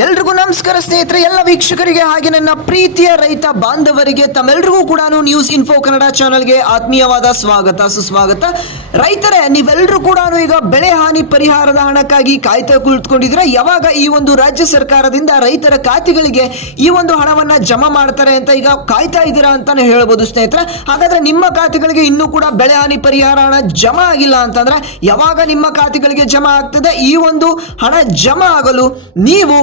ಎಲ್ರಿಗೂ ನಮಸ್ಕಾರ ಸ್ನೇಹಿತರೆ, ಎಲ್ಲ ವೀಕ್ಷಕರಿಗೆ ಹಾಗೆ ನನ್ನ ಪ್ರೀತಿಯ ರೈತ ಬಾಂಧವರಿಗೆ, ತಮ್ಮೆಲ್ರಿಗೂ ಕೂಡ ನ್ಯೂಸ್ ಇನ್ಫೋ ಕನ್ನಡ ಚಾನಲ್ಗೆ ಆತ್ಮೀಯವಾದ ಸ್ವಾಗತ, ಸುಸ್ವಾಗತ. ರೈತರೇ ನೀವೆಲ್ಲರೂ ಕೂಡ ಈಗ ಬೆಳೆ ಹಾನಿ ಪರಿಹಾರದ ಹಣಕ್ಕಾಗಿ ಕಾಯ್ತಾ ಕುಳಿತುಕೊಂಡಿದ್ರೆ ಯಾವಾಗ ಈ ಒಂದು ರಾಜ್ಯ ಸರ್ಕಾರದಿಂದ ರೈತರ ಖಾತೆಗಳಿಗೆ ಈ ಒಂದು ಹಣವನ್ನ ಜಮಾ ಮಾಡ್ತಾರೆ ಅಂತ ಈಗ ಕಾಯ್ತಾ ಇದ್ದೀರಾ ಅಂತಾನೆ ಹೇಳ್ಬೋದು ಸ್ನೇಹಿತರೆ. ಹಾಗಾದ್ರೆ ನಿಮ್ಮ ಖಾತೆಗಳಿಗೆ ಇನ್ನೂ ಕೂಡ ಬೆಳೆ ಹಾನಿ ಪರಿಹಾರ ಹಣ ಜಮಾ ಆಗಿಲ್ಲ ಅಂತಂದ್ರೆ, ಯಾವಾಗ ನಿಮ್ಮ ಖಾತೆಗಳಿಗೆ ಜಮಾ ಆಗ್ತದೆ? ಈ ಒಂದು ಹಣ ಜಮಾ ಆಗಲು ನೀವು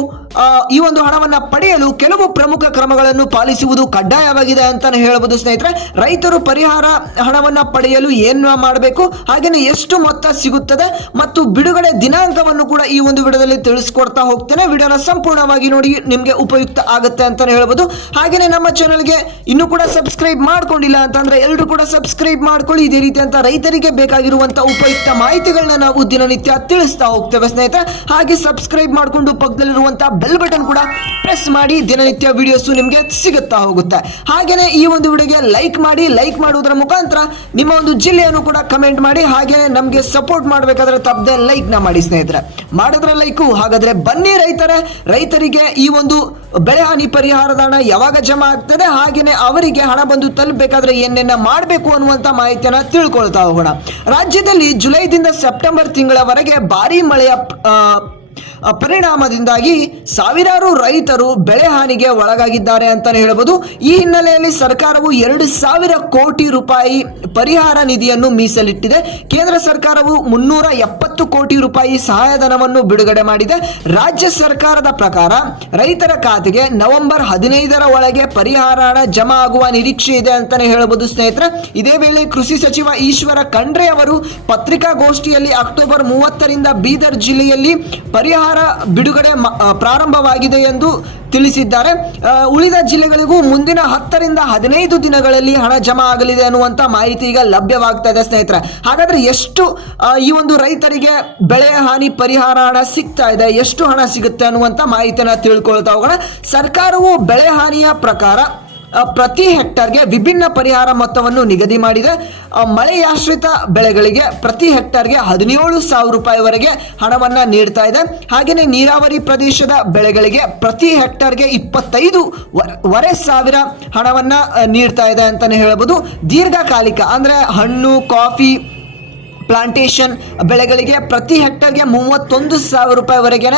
ಈ ಒಂದು ಹಣವನ್ನ ಪಡೆಯಲು ಕೆಲವು ಪ್ರಮುಖ ಕ್ರಮಗಳನ್ನು ಪಾಲಿಸುವುದು ಕಡ್ಡಾಯವಾಗಿದೆ ಅಂತಾನೆ ಹೇಳಬಹುದು ಸ್ನೇಹಿತರೆ. ರೈತರು ಪರಿಹಾರ ಹಣವನ್ನ ಪಡೆಯಲು ಏನು ಮಾಡಬೇಕು, ಹಾಗೇನೆ ಎಷ್ಟು ಮೊತ್ತ ಸಿಗುತ್ತದೆ ಮತ್ತು ಬಿಡುಗಡೆ ದಿನಾಂಕವನ್ನು ಕೂಡ ಈ ಒಂದು ವಿಡಿಯೋದಲ್ಲಿ ತಿಳಿಸ್ಕೊಡ್ತಾ ಹೋಗ್ತೇನೆ. ವಿಡಿಯೋನ ಸಂಪೂರ್ಣವಾಗಿ ನೋಡಿ ನಿಮಗೆ ಉಪಯುಕ್ತ ಆಗುತ್ತೆ ಅಂತ ಹೇಳ್ಬೋದು ಹಾಗೇನೆ ನಮ್ಮ ಚಾನಲ್ಗೆ ಇನ್ನು ಕೂಡ ಸಬ್ಸ್ಕ್ರೈಬ್ ಮಾಡ್ಕೊಂಡಿಲ್ಲ ಅಂತಂದ್ರೆ ಎಲ್ಲರೂ ಕೂಡ ಸಬ್ಸ್ಕ್ರೈಬ್ ಮಾಡ್ಕೊಳ್ಳಿ. ಇದೇ ರೀತಿ ಅಂತ ರೈತರಿಗೆ ಬೇಕಾಗಿರುವಂತ ಉಪಯುಕ್ತ ಮಾಹಿತಿಗಳನ್ನ ನಾವು ದಿನನಿತ್ಯ ತಿಳಿಸ್ತಾ ಹೋಗ್ತೇವೆ ಸ್ನೇಹಿತರೆ. ಹಾಗೆ ಸಬ್ಸ್ಕ್ರೈಬ್ ಮಾಡಿಕೊಂಡು ಪಕ್ಕದಲ್ಲಿರುವಂತಹ ಬೆಲ್ ಬಟನ್ ಕೂಡ ಪ್ರೆಸ್ ಮಾಡಿ ದಿನನಿತ್ಯ ವಿಡಿಯೋಸ್ ನಿಮಗೆ ಸಿಗುತ್ತಾ ಹೋಗುತ್ತೆ. ಹಾಗೇನೆ ಈ ಒಂದು ವಿಡಿಯೋಗೆ ಲೈಕ್ ಮಾಡಿ ಲೈಕ್ ಮಾಡುವುದರ ಮುಖಾಂತರ ನಿಮ್ಮ ಒಂದು ಜಿಲ್ಲೆಯನ್ನು ಕೂಡ ಕಮೆಂಟ್ ಮಾಡಿ, ಹಾಗೇನೆ ನಮಗೆ ಸಪೋರ್ಟ್ ಮಾಡಬೇಕಾದ್ರೆ ತಪ್ಪದೆ ಲೈಕ್ನ ಮಾಡಿ ಸ್ನೇಹಿತರೆ. ಮಾಡಿದ್ರೆ ಲೈಕು ಹಾಗಾದ್ರೆ ಬನ್ನಿ ರೈತರ. ರೈತರಿಗೆ ಈ ಒಂದು ಬೆಳೆ ಹಾನಿ ಪರಿಹಾರದ ಹಣ ಯಾವಾಗ ಜಮಾ ಆಗ್ತದೆ ಹಾಗೆಯೇ ಅವರಿಗೆ ಹಣ ಬಂದು ತಲುಪಬೇಕಾದ್ರೆ ಏನೇನ ಮಾಡಬೇಕು ಅನ್ನುವಂತ ಮಾಹಿತಿಯನ್ನ ತಿಳ್ಕೊಳ್ತಾ ಹೋಗೋಣ. ರಾಜ್ಯದಲ್ಲಿ ಜುಲೈದಿಂದ ಸೆಪ್ಟೆಂಬರ್ ತಿಂಗಳವರೆಗೆ ಭಾರಿ ಮಳೆಯ ಪರಿಣಾಮದಿಂದಾಗಿ ಸಾವಿರಾರು ರೈತರು ಬೆಳೆ ಹಾನಿಗೆ ಒಳಗಾಗಿದ್ದಾರೆ ಅಂತಾನೆ ಹೇಳಬಹುದು ಈ ಹಿನ್ನೆಲೆಯಲ್ಲಿ ಸರ್ಕಾರವು ಎರಡು ಸಾವಿರ ಕೋಟಿ ರೂಪಾಯಿ ಪರಿಹಾರ ನಿಧಿಯನ್ನು ಮೀಸಲಿಟ್ಟಿದೆ. ಕೇಂದ್ರ ಸರ್ಕಾರವು ಮುನ್ನೂರ ಎಪ್ಪತ್ತು ಕೋಟಿ ರೂಪಾಯಿ ಸಹಾಯಧನವನ್ನು ಬಿಡುಗಡೆ ಮಾಡಿದೆ. ರಾಜ್ಯ ಸರ್ಕಾರದ ಪ್ರಕಾರ ರೈತರ ಖಾತೆಗೆ ನವೆಂಬರ್ ಹದಿನೈದರ ಒಳಗೆ ಪರಿಹಾರ ಹಣ ಜಮಾ ಆಗುವ ನಿರೀಕ್ಷೆ ಇದೆ ಅಂತಾನೆ ಹೇಳಬಹುದು ಸ್ನೇಹಿತರೆ. ಇದೇ ವೇಳೆ ಕೃಷಿ ಸಚಿವ ಈಶ್ವರ ಖಂಡ್ರೆ ಅವರು ಪತ್ರಿಕಾಗೋಷ್ಠಿಯಲ್ಲಿ ಅಕ್ಟೋಬರ್ ಮೂವತ್ತರಿಂದ ಬೀದರ್ ಜಿಲ್ಲೆಯಲ್ಲಿ ಪರಿಹಾರ ಬಿಡುಗಡೆ ಮ- ಪ್ರಾರಂಭವಾಗಿದೆ ಎಂದು ತಿಳಿಸಿದ್ದಾರೆ. ಉಳಿದ ಜಿಲ್ಲೆಗಳಿಗೂ ಮುಂದಿನ ಹತ್ತರಿಂದ ಹದಿನೈದು ದಿನಗಳಲ್ಲಿ ಹಣ ಜಮಾ ಆಗಲಿದೆ ಅನ್ನುವಂತ ಮಾಹಿತಿ ಈಗ ಲಭ್ಯವಾಗ್ತಾ ಇದೆ ಸ್ನೇಹಿತರೆ. ಹಾಗಾದ್ರೆ ಎಷ್ಟು ಈ ಒಂದು ರೈತರಿಗೆ ಬೆಳೆ ಹಾನಿ ಪರಿಹಾರ ಹಣ ಸಿಗ್ತಾ ಇದೆ, ಎಷ್ಟು ಹಣ ಸಿಗುತ್ತೆ ಅನ್ನುವಂಥ ಮಾಹಿತಿಯನ್ನು ತಿಳ್ಕೊಳ್ತಾ ಹೋಗೋಣ. ಸರ್ಕಾರವು ಬೆಳೆ ಹಾನಿಯ ಪ್ರಕಾರ ಪ್ರತಿ ಹೆಕ್ಟರ್ಗೆ ವಿಭಿನ್ನ ಪರಿಹಾರ ಮೊತ್ತವನ್ನು ನಿಗದಿ ಮಾಡಿದೆ. ಮಳೆಯಾಶ್ರಿತ ಬೆಳೆಗಳಿಗೆ ಪ್ರತಿ ಹೆಕ್ಟರ್ಗೆ ಹದಿನೇಳು ಸಾವಿರ ರೂಪಾಯಿವರೆಗೆ ಹಣವನ್ನು ನೀಡ್ತಾ ಇದೆ. ಹಾಗೆಯೇ ನೀರಾವರಿ ಪ್ರದೇಶದ ಬೆಳೆಗಳಿಗೆ ಪ್ರತಿ ಹೆಕ್ಟರ್ಗೆ ಇಪ್ಪತ್ತೈದು ವರ್- ವರೆ ಸಾವಿರ ಹಣವನ್ನು ನೀಡ್ತಾ ಇದೆ ಅಂತಲೇ ಹೇಳ್ಬೋದು ದೀರ್ಘಕಾಲಿಕ ಅಂದರೆ ಹಣ್ಣು, ಕಾಫಿ ಪ್ಲಾಂಟೇಶನ್ ಬೆಳೆಗಳಿಗೆ ಪ್ರತಿ ಹೆಕ್ಟರ್ಗೆ ಮೂವತ್ತೊಂದು ಸಾವಿರ ರೂಪಾಯಿವರೆಗೆ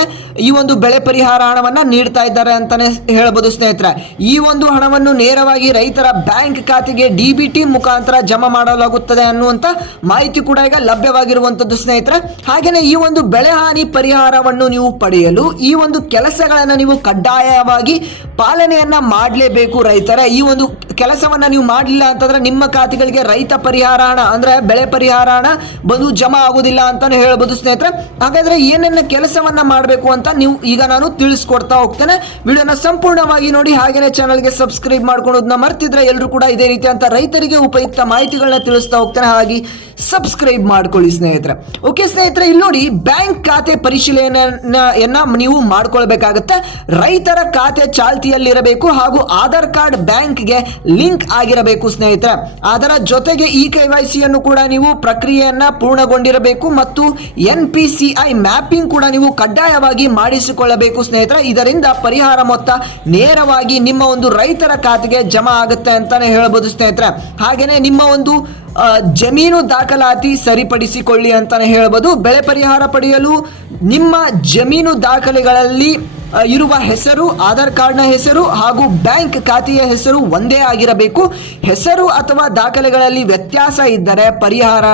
ಈ ಒಂದು ಬೆಳೆ ಪರಿಹಾರ ಹಣವನ್ನು ನೀಡ್ತಾ ಇದ್ದಾರೆ ಅಂತಾನೆ ಹೇಳ್ಬೋದು ಸ್ನೇಹಿತರೆ. ಈ ಒಂದು ಹಣವನ್ನು ನೇರವಾಗಿ ರೈತರ ಬ್ಯಾಂಕ್ ಖಾತೆಗೆ ಡಿ ಬಿ ಟಿ ಮುಖಾಂತರ ಜಮಾ ಮಾಡಲಾಗುತ್ತದೆ ಅನ್ನುವಂಥ ಮಾಹಿತಿ ಕೂಡ ಈಗ ಲಭ್ಯವಾಗಿರುವಂಥದ್ದು ಸ್ನೇಹಿತರೆ. ಹಾಗೆಯೇ ಈ ಒಂದು ಬೆಳೆ ಹಾನಿ ಪರಿಹಾರವನ್ನು ನೀವು ಪಡೆಯಲು ಈ ಒಂದು ಕೆಲಸಗಳನ್ನು ನೀವು ಕಡ್ಡಾಯವಾಗಿ ಪಾಲನೆಯನ್ನ ಮಾಡಲೇಬೇಕು ರೈತರ. ಈ ಒಂದು ಕೆಲಸವನ್ನ ನೀವು ಮಾಡಲಿಲ್ಲ ಅಂತಂದ್ರೆ ನಿಮ್ಮ ಖಾತೆಗಳಿಗೆ ರೈತ ಪರಿಹಾರ ಹಣ ಅಂದ್ರೆ ಬೆಳೆ ಪರಿಹಾರ ಹಣ ಬಂದು ಜಮಾ ಆಗುದಿಲ್ಲ ಅಂತಾನೆ ಹೇಳ್ಬೋದು ಸ್ನೇಹಿತರೆ. ಹಾಗಾದ್ರೆ ಏನೇನ ಕೆಲಸವನ್ನ ಮಾಡಬೇಕು ಅಂತ ನೀವು ಈಗ ನಾನು ತಿಳಿಸ್ಕೊಡ್ತಾ ಹೋಗ್ತೇನೆ. ವಿಡಿಯೋನ ಸಂಪೂರ್ಣವಾಗಿ ನೋಡಿ, ಹಾಗೇನೆ ಚಾನಲ್ಗೆ ಸಬ್ಸ್ಕ್ರೈಬ್ ಮಾಡ್ಕೊಳೋದನ್ನ ಮರ್ತಿದ್ರೆ ಎಲ್ಲರೂ ಕೂಡ ಇದೇ ರೀತಿ ಅಂತ ರೈತರಿಗೆ ಉಪಯುಕ್ತ ಮಾಹಿತಿಗಳನ್ನ ತಿಳಿಸ್ತಾ ಹೋಗ್ತೇನೆ. ಹಾಗೆ ಸಬ್ಸ್ಕ್ರೈಬ್ ಮಾಡ್ಕೊಳ್ಳಿ, ಸ್ನೇಹಿತರೆ. ಓಕೆ ಸ್ನೇಹಿತರೆ, ಇಲ್ಲಿ ನೋಡಿ ಬ್ಯಾಂಕ್ ಖಾತೆ ಪರಿಶೀಲನೆಯನ್ನ ನೀವು ಮಾಡ್ಕೊಳ್ಬೇಕಾಗತ್ತೆ. ರೈತರ ಖಾತೆ ಚಾಲ್ತಿಯಲ್ಲಿರಬೇಕು ಹಾಗೂ ಆಧಾರ್ ಕಾರ್ಡ್ ಬ್ಯಾಂಕ್ಗೆ ಲಿಂಕ್ ಆಗಿರಬೇಕು, ಸ್ನೇಹಿತರೆ. ಅದರ ಜೊತೆಗೆ ಇ ಕೆ ವೈ ಸಿಯನ್ನು ಕೂಡ ನೀವು ಪ್ರಕ್ರಿಯೆಯನ್ನ ಪೂರ್ಣಗೊಂಡಿರಬೇಕು ಮತ್ತು N P C I mapping ಕೂಡ ನೀವು ಕಡ್ಡಾಯವಾಗಿ ಮಾಡಿಸಿಕೊಳ್ಳಬೇಕು, ಸ್ನೇಹಿತರೆ. ಇದರಿಂದ ಪರಿಹಾರ ಮೊತ್ತ ನೇರವಾಗಿ ನಿಮ್ಮ ಒಂದು ರೈತರ ಖಾತೆಗೆ ಜಮಾ ಆಗುತ್ತೆ ಅಂತಾನೆ ಹೇಳಬಹುದು ಸ್ನೇಹಿತರೆ. ಹಾಗೆಯೇ ನಿಮ್ಮ ಒಂದು ಜಮೀನು ದಾಖಲಾತಿ ಸರಿಪಡಿಸಿಕೊಳ್ಳಿ ಅಂತಾನೆ ಹೇಳಬಹುದು ಬೆಳೆ ಪರಿಹಾರ ಪಡೆಯಲು ನಿಮ್ಮ ಜಮೀನು ದಾಖಲೆಗಳಲ್ಲಿ ಇರುವ ಹೆಸರು, ಆಧಾರ್ ಕಾರ್ಡ್ನ ಹೆಸರು ಹಾಗೂ ಬ್ಯಾಂಕ್ ಖಾತೆಯ ಹೆಸರು ಒಂದೇ ಆಗಿರಬೇಕು. ಹೆಸರು ಅಥವಾ ದಾಖಲೆಗಳಲ್ಲಿ ವ್ಯತ್ಯಾಸ ಇದ್ದರೆ ಪರಿಹಾರ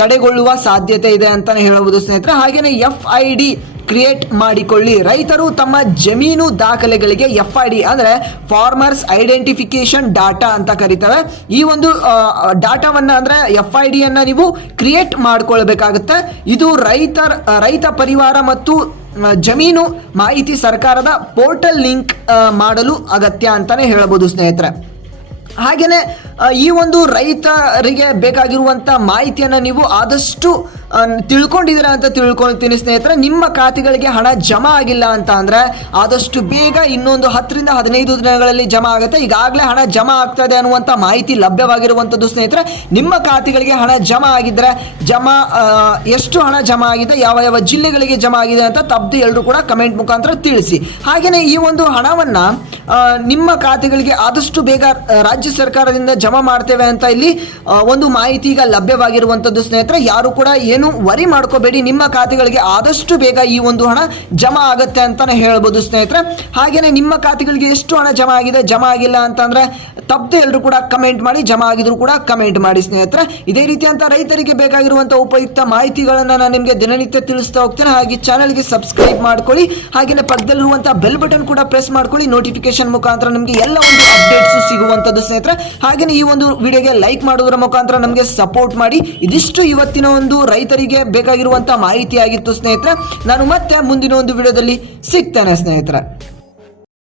ತಡೆಗೊಳ್ಳುವ ಸಾಧ್ಯತೆ ಇದೆ ಅಂತಲೇ ಹೇಳಬಹುದು ಸ್ನೇಹಿತರೆ. ಹಾಗೆಯೇ ಎಫ್ ಐ ಡಿ ಕ್ರಿಯೇಟ್ ಮಾಡಿಕೊಳ್ಳಿ. ರೈತರು ತಮ್ಮ ಜಮೀನು ದಾಖಲೆಗಳಿಗೆ ಎಫ್ ಐ ಡಿ ಅಂದರೆ ಫಾರ್ಮರ್ಸ್ ಐಡೆಂಟಿಫಿಕೇಶನ್ ಡಾಟಾ ಅಂತ ಕರೀತಾರೆ ಈ ಒಂದು ಡಾಟಾವನ್ನು ಅಂದರೆ ಎಫ್ ಐ ಡಿಯನ್ನು ನೀವು ಕ್ರಿಯೇಟ್ ಮಾಡಿಕೊಳ್ಬೇಕಾಗುತ್ತೆ. ಇದು ರೈತರ, ರೈತ ಪರಿವಾರ ಮತ್ತು ಜಮೀನು ಮಾಹಿತಿ ಸರ್ಕಾರದ ಪೋರ್ಟಲ್ ಲಿಂಕ್ ಮಾಡಲು ಅಗತ್ಯ ಅಂತಲೇ ಹೇಳ್ಬೋದು ಸ್ನೇಹಿತರೆ. ಹಾಗೆಯೇ ಈ ಒಂದು ರೈತರಿಗೆ ಬೇಕಾಗಿರುವಂಥ ಮಾಹಿತಿಯನ್ನು ನೀವು ಆದಷ್ಟು ತಿಳ್ಕೊಂಡಿದ್ದೀರಾ ಅಂತ ತಿಳ್ಕೊಳ್ತೀನಿ ಸ್ನೇಹಿತರೆ. ನಿಮ್ಮ ಖಾತೆಗಳಿಗೆ ಹಣ ಜಮಾ ಆಗಿಲ್ಲ ಅಂತ ಅಂದರೆ ಆದಷ್ಟು ಬೇಗ ಇನ್ನೊಂದು ಹತ್ತರಿಂದ ಹದಿನೈದು ದಿನಗಳಲ್ಲಿ ಜಮಾ ಆಗುತ್ತೆ. ಈಗಾಗಲೇ ಹಣ ಜಮಾ ಆಗ್ತದೆ ಅನ್ನುವಂಥ ಮಾಹಿತಿ ಲಭ್ಯವಾಗಿರುವಂಥದ್ದು ಸ್ನೇಹಿತರೆ. ನಿಮ್ಮ ಖಾತೆಗಳಿಗೆ ಹಣ ಜಮಾ ಆಗಿದ್ರೆ ಜಮಾ ಎಷ್ಟು ಹಣ ಜಮಾ ಆಗಿದೆ, ಯಾವ ಯಾವ ಜಿಲ್ಲೆಗಳಿಗೆ ಜಮಾ ಆಗಿದೆ ಅಂತ ತಪ್ಪದು ಎಲ್ಲರೂ ಕೂಡ ಕಮೆಂಟ್ ಮುಖಾಂತರ ತಿಳಿಸಿ. ಹಾಗೆಯೇ ಈ ಒಂದು ಹಣವನ್ನು ನಿಮ್ಮ ಖಾತೆಗಳಿಗೆ ಆದಷ್ಟು ಬೇಗ ರಾಜ್ಯ ಸರ್ಕಾರದಿಂದ ಜಮಾ ಮಾಡ್ತೇವೆ ಅಂತ ಇಲ್ಲಿ ಒಂದು ಮಾಹಿತಿ ಈಗ ಲಭ್ಯವಾಗಿರುವಂಥದ್ದು ಸ್ನೇಹಿತರೆ. ಯಾರು ಕೂಡ ಏನು ವರಿ ಮಾಡ್ಕೋಬೇಡಿ, ನಿಮ್ಮ ಖಾತೆಗಳಿಗೆ ಆದಷ್ಟು ಬೇಗ ಈ ಒಂದು ಹಣ ಜಮಾ ಆಗುತ್ತೆ ಅಂತಾನೆ ಹೇಳ್ಬೋದು ಸ್ನೇಹಿತರೆ. ಹಾಗೇನೆ ನಿಮ್ಮ ಖಾತೆಗಳಿಗೆ ಎಷ್ಟು ಹಣ ಜಮಾ ಆಗಿದೆ, ಜಮಾ ಆಗಿಲ್ಲ ಅಂತಂದ್ರೆ ತಪ್ಪದೆ ಎಲ್ಲರೂ ಕೂಡ ಕಮೆಂಟ್ ಮಾಡಿ, ಜಮಾ ಆಗಿದ್ರು ಕೂಡ ಕಮೆಂಟ್ ಮಾಡಿ ಸ್ನೇಹಿತರೆ. ಇದೇ ರೀತಿ ಅಂತ ರೈತರಿಗೆ ಬೇಕಾಗಿರುವಂತಹ ಉಪಯುಕ್ತ ಮಾಹಿತಿಗಳನ್ನು ನಾನು ನಿಮಗೆ ದಿನನಿತ್ಯ ತಿಳಿಸ್ತಾ ಹೋಗ್ತೇನೆ. ಹಾಗೆ ಚಾನಲ್ಗೆ ಸಬ್ಸ್ಕ್ರೈಬ್ ಮಾಡ್ಕೊಳ್ಳಿ ಹಾಗೆಯೇ ಪಕ್ಕದಲ್ಲಿರುವಂಥ ಬೆಲ್ ಬಟನ್ ಕೂಡ ಪ್ರೆಸ್ ಮಾಡ್ಕೊಳ್ಳಿ. ನೋಟಿಫಿಕೇಶನ್ ಮುಖಾಂತರ ನಿಮಗೆ ಎಲ್ಲ ಒಂದು ಅಪ್ಡೇಟ್ಸ್ ಸಿಗುವಂಥದ್ದು ಸ್ನೇಹಿತರೆ. ಹಾಗೆಯೇ ಈ ಒಂದು ವಿಡಿಯೋಗೆ ಲೈಕ್ ಮಾಡುವುದರ ಮುಖಾಂತರ ನಮಗೆ ಸಪೋರ್ಟ್ ಮಾಡಿ. ಇದಿಷ್ಟು ಇವತ್ತಿನ ಒಂದು ರೈತರಿಗೆ ಬೇಕಾಗಿರುವಂಥ ಮಾಹಿತಿ ಆಗಿತ್ತು ಸ್ನೇಹಿತರೆ. ನಾನು ಮತ್ತೆ ಮುಂದಿನ ಒಂದು ವಿಡಿಯೋದಲ್ಲಿ ಸಿಗ್ತೇನೆ ಸ್ನೇಹಿತರೆ.